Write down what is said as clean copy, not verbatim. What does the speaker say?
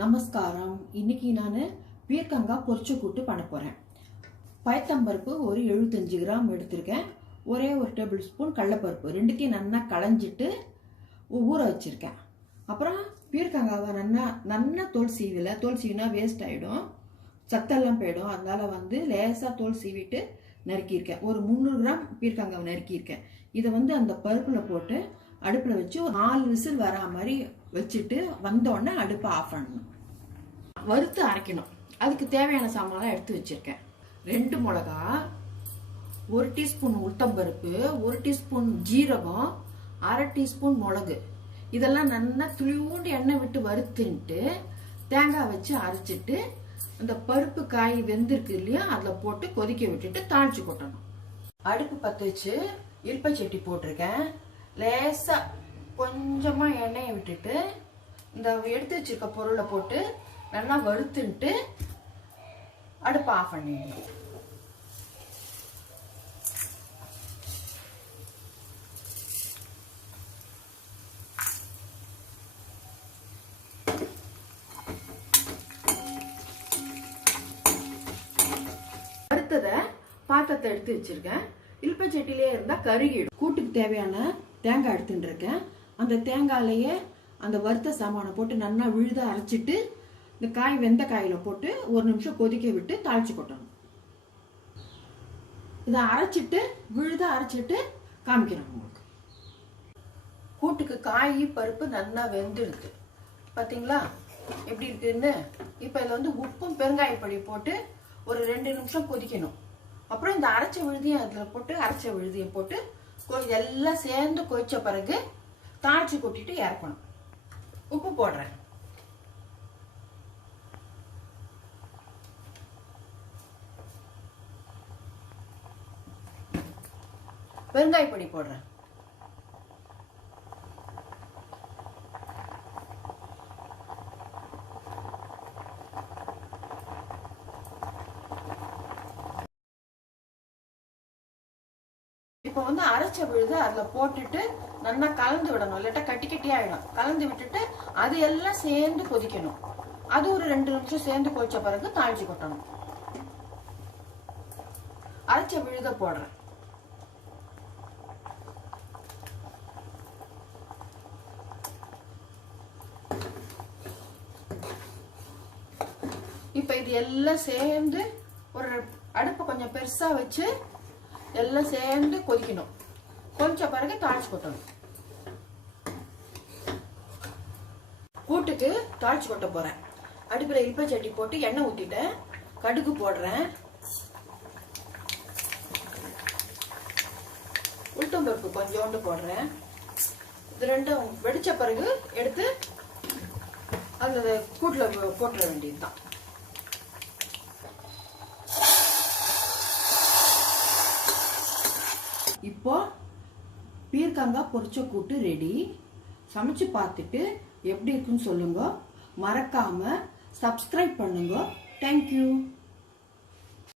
நமஸ்காரம். இன்னைக்கு நான் பீர்க்கங்காய் பொரிச்ச கூட்டு பண்ண போகிறேன். பயத்தம்பருப்பு ஒரு 75 கிராம் எடுத்திருக்கேன். ஒரே ஒரு டேபிள் ஸ்பூன் கடலைப்பருப்பு ரெண்டுத்தையும் நல்லா களைஞ்சிட்டு ஊற வச்சுருக்கேன். அப்புறம் பீர்க்கங்காவை நல்லா தோல் சீவினா வேஸ்ட் ஆகிடும், சத்தெல்லாம் போயிடும். அதனால் லேசாக தோல் சீவிட்டு நறுக்கியிருக்கேன். ஒரு 300 கிராம் பீர்க்கங்காவை நறுக்கியிருக்கேன். இதை அந்த பருப்பில் போட்டு அடுப்பில் வச்சு ஒரு 4 விசில் வரா மாதிரி வச்சுட்டு வந்தோடனே அடுப்பை ஆஃப் பண்ணணும். வறுத்து அரைக்கணும். அதுக்கு தேவையான சாமான்லாம் எடுத்து வச்சிருக்கேன். 2 மிளகா, 1 டீஸ்பூன் உளுத்தம்பருப்பு, 1 டீஸ்பூன் ஜீரகம், 1/2 டீஸ்பூன் மிளகு. இதெல்லாம் நல்லா துளியூண்டு எண்ணெய் விட்டு வறுத்துன்ட்டு தேங்காய் வச்சு அரைச்சிட்டு அந்த பருப்பு காய் வெந்திருக்கு இல்லையா அதில் போட்டு கொதிக்க விட்டுட்டு தாளிச்சு கொட்டணும். அடுப்பு பற்ற வச்சு இல்பை சட்டி போட்டிருக்கேன். லேசா கொஞ்சமா எண்ணெயை விட்டுட்டு இந்த எடுத்து வச்சிருக்க பொருளை போட்டு நல்லா வறுத்துன்ட்டு அடுப்பை ஆஃப் பண்ணிடணும். வறுத்ததை பாத்திரத்தை எடுத்து வச்சிருக்கேன். இல்பை சட்டிலே இருந்தா கருகிடும். கூட்டுக்கு தேவையான தேங்காய் எடுத்துட்டு இருக்கேன். அந்த தேங்காயிலேயே அந்த வறுத்த சாமானை போட்டு நல்லா விழுத அரைச்சிட்டு இந்த காய் வெந்த காயில போட்டு 1 நிமிஷம் கொதிக்க விட்டு தாளிச்சு கொட்டணும். இதை அரைச்சிட்டு விழுத அரைச்சிட்டு காமிக்கிறேன் உங்களுக்கு. கூட்டுக்கு காய் பருப்பு நல்லா வெந்துடுது பார்த்தீங்களா எப்படி இருக்குன்னு. இப்போ இதில் உப்பும் பெருங்காயப்பொடி போட்டு ஒரு 2 நிமிஷம் கொதிக்கணும். அப்புறம் இந்த அரைச்ச விழுதியும் அதில் போட்டு அரைச்ச விழுதியை போட்டு எல்லாம் சேர்ந்து கொதிச்ச பிறகு தாளிச்சு கொட்டிட்டு இறக்கணும். உப்பு போடுறேன். பெருங்காய பொடி போடுறேன். இப்போ அரைச்ச விழுது அதில் போட்டுட்டு நல்லா கலந்து விடணும், இல்லாட்டா கட்டி கட்டி ஆயிடும். கலந்து விட்டுட்டு அது எல்லாம் சேர்ந்து கொதிக்கணும். அது ஒரு 2 நிமிஷம் சேர்ந்து கொதிச்ச பிறகு தாளிச்சு கொட்டணும். அரைச்ச விழுத போடுறேன். இப்ப இது எல்லாம் சேர்ந்து ஒரு அடுப்பை கொஞ்சம் பெருசா வச்சு எல்லாம் சேர்ந்து கொதிக்கணும். கொஞ்ச பிறகு தாளிச்சு கொட்டணும். கூட்டுக்கு தாளிச்சு கொட்ட போறேன். அடுப்புல இல்பை சட்டி போட்டு எண்ணெய் ஊத்திட்டேன். கடுகு போடுறேன். உளுத்தம்பருப்பு கொஞ்சோண்டு போடுறேன். இது ரெண்டும் வெடிச்ச பிறகு எடுத்து அந்த கூட்டுல போட்டுற வேண்டியதுதான். இப்போ பீர்க்கங்காய் பொரிச்ச கூட்டு ரெடி. சமைச்சு பார்த்துட்டு எப்படி இருக்குன்னு சொல்லுங்க. மறக்காம சப்ஸ்கிரைப் பண்ணுங்க. தேங்க்யூ.